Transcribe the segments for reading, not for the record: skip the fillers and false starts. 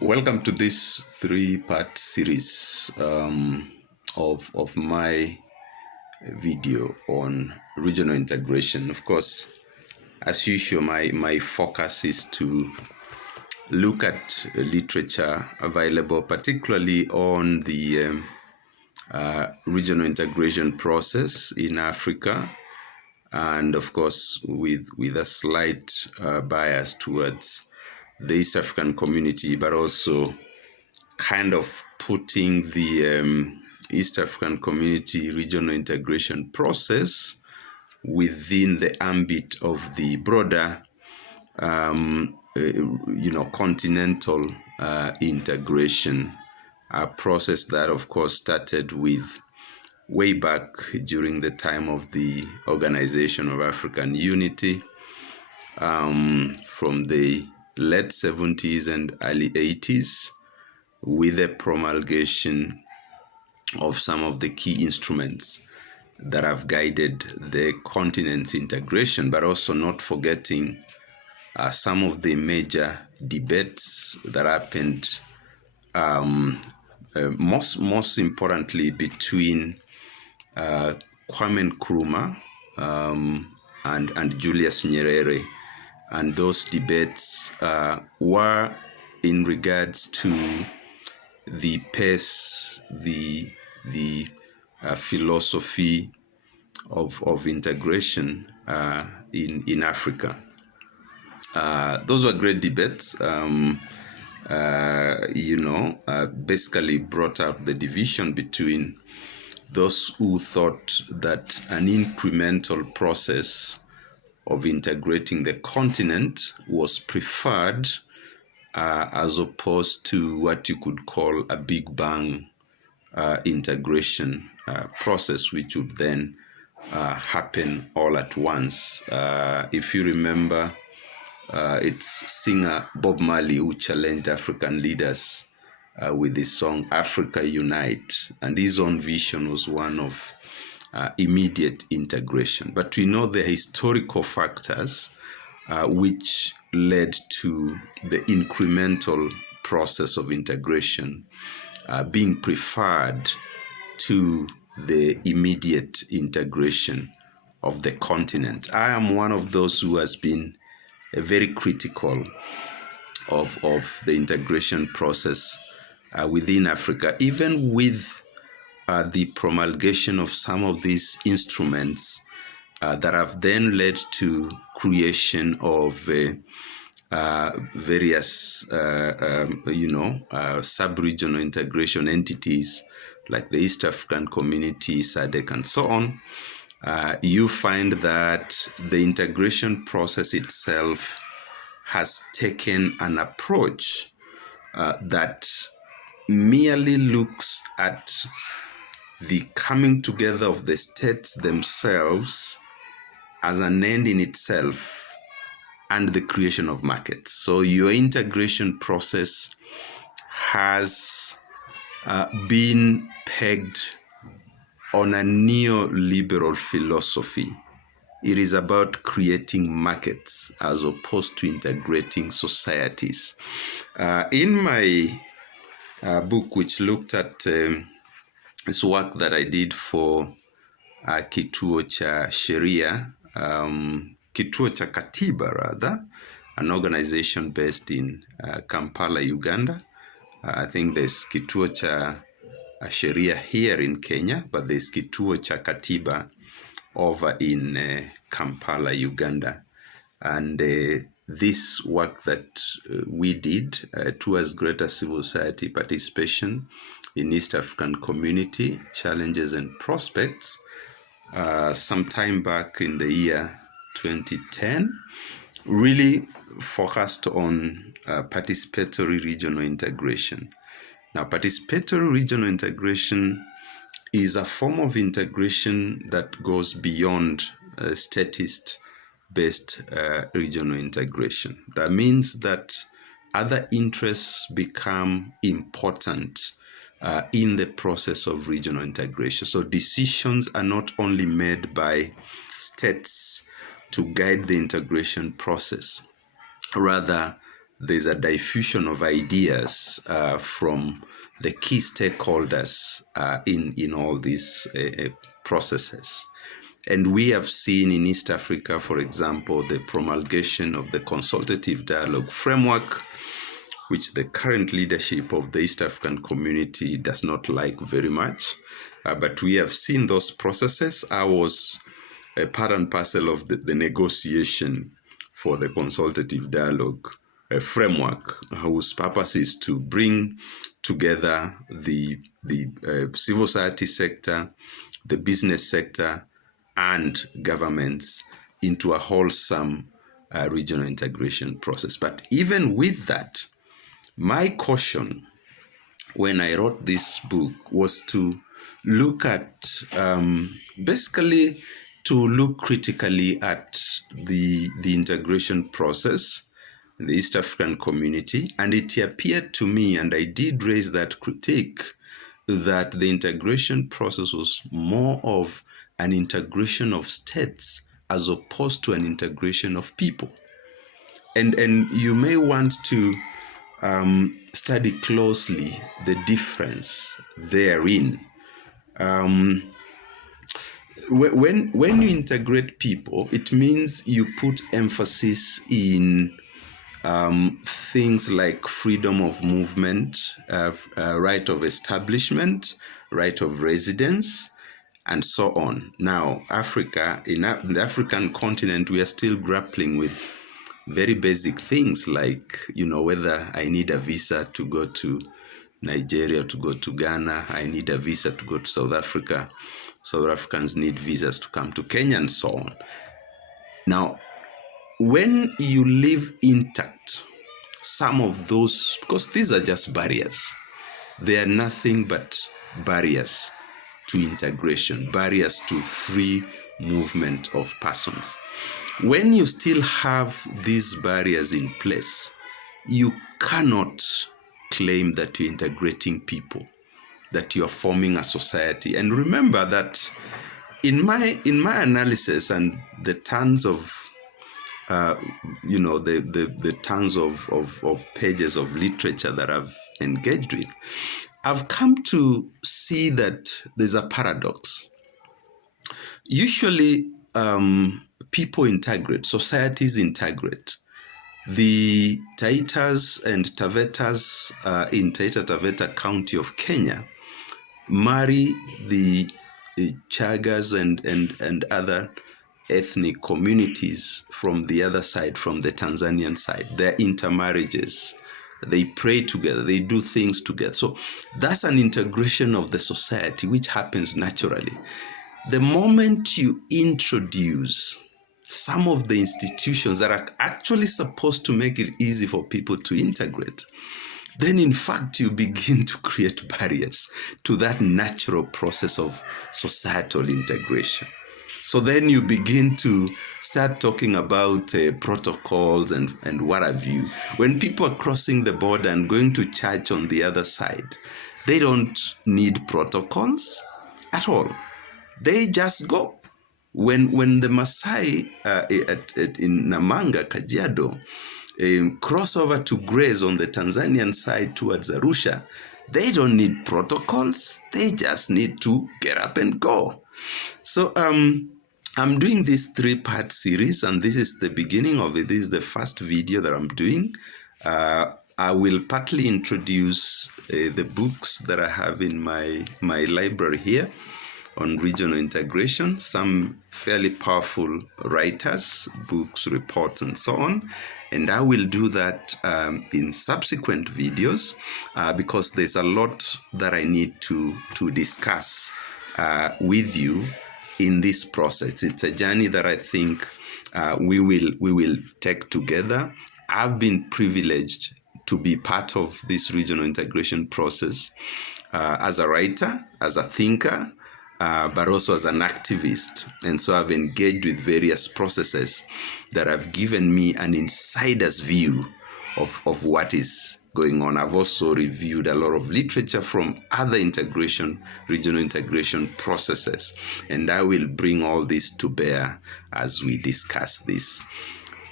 Welcome to this three-part series of my video on regional integration. Of course, as usual, my focus is to look at literature available, particularly on the regional integration process in Africa, and of course with a slight bias towards the East African community, but also kind of putting the East African community regional integration process within the ambit of the broader continental integration, a process that of course started with way back during the time of the Organization of African Unity, from the late 70s and early 80s, with the promulgation of some of the key instruments that have guided the continent's integration, but also not forgetting some of the major debates that happened, most importantly between Kwame Nkrumah and Julius Nyerere. And those debates were in regards to the pace, the philosophy of integration in Africa. Those were great debates. Basically brought out the division between those who thought that an incremental process of integrating the continent was preferred as opposed to what you could call a Big Bang integration process, which would then happen all at once. If you remember, it's singer Bob Marley who challenged African leaders with his song Africa Unite, and his own vision was one of immediate integration. But we know the historical factors which led to the incremental process of integration being preferred to the immediate integration of the continent. I am one of those who has been very critical of the integration process within Africa, even with the promulgation of some of these instruments that have then led to creation of various sub-regional integration entities like the East African Community, SADC, and so on. You find that the integration process itself has taken an approach that merely looks at the coming together of the states themselves as an end in itself and the creation of markets. So your integration process has been pegged on a neoliberal philosophy. It is about creating markets as opposed to integrating societies. In my book, which looked at this work that I did for Kituo cha Sheria, Kituo cha Katiba rather, an organization based in Kampala, Uganda. I think there's Kituo cha Sheria here in Kenya, but there's Kituo cha Katiba over in Kampala, Uganda. And this work that we did towards greater civil society participation in East African community, challenges and prospects, some time back in the year 2010, really focused on participatory regional integration. Now, participatory regional integration is a form of integration that goes beyond statist-based regional integration. That means that other interests become important in the process of regional integration. So decisions are not only made by states to guide the integration process. Rather, there's a diffusion of ideas from the key stakeholders in all these processes. And we have seen in East Africa, for example, the promulgation of the consultative dialogue framework, which the current leadership of the East African community does not like very much. But we have seen those processes. I was a part and parcel of the negotiation for the consultative dialogue framework, whose purpose is to bring together the civil society sector, the business sector, and governments into a wholesome regional integration process. But even with that, my caution when I wrote this book was to look at, basically to look critically at the integration process in the East African community. And it appeared to me, and I did raise that critique, that the integration process was more of an integration of states as opposed to an integration of people. And you may want to study closely the difference therein. When you integrate people, it means you put emphasis in things like freedom of movement, right of establishment, right of residence, and so on. Now, Africa, in the African continent, we are still grappling with very basic things like, whether I need a visa to go to Nigeria, to go to Ghana, I need a visa to go to South Africa. South Africans need visas to come to Kenya, and so on. Now, when you live intact, some of those, because these are just barriers, they are nothing but barriers to integration, barriers to free movement of persons. When you still have these barriers in place, you cannot claim that you're integrating people, that you're forming a society. And remember that in my analysis and the tons of the tons of pages of literature that I've engaged with, I've come to see that there's a paradox. Usually, people integrate, societies integrate. The Taitas and Tavetas in Taita Taveta County of Kenya marry the Chagas and other ethnic communities from the other side, from the Tanzanian side. They're intermarriages. They pray together. They do things together. So that's an integration of the society, which happens naturally. The moment you introduce some of the institutions that are actually supposed to make it easy for people to integrate, then in fact you begin to create barriers to that natural process of societal integration. So then you begin to start talking about protocols and what have you. When people are crossing the border and going to church on the other side, they don't need protocols at all. They just go. When the Maasai in Namanga, Kajiado, cross over to graze on the Tanzanian side towards Arusha, they don't need protocols. They just need to get up and go. So I'm doing this 3-part series, and this is the beginning of it. This is the first video that I'm doing. I will partly introduce the books that I have in my library here on regional integration, some fairly powerful writers, books, reports, and so on. And I will do that in subsequent videos because there's a lot that I need to discuss with you in this process. It's a journey that I think we will take together. I've been privileged to be part of this regional integration process as a writer, as a thinker, but also as an activist. And so I've engaged with various processes that have given me an insider's view of what is going on. I've also reviewed a lot of literature from other regional integration processes, and I will bring all this to bear as we discuss this.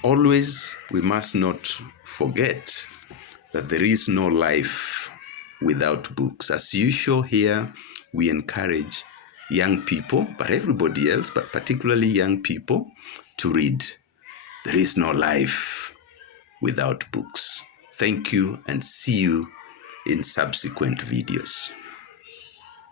always, we must not forget that there is no life without books. As usual here, we encourage young people, but everybody else, but particularly young people, to read. There is no life without books. Thank you, and see you in subsequent videos.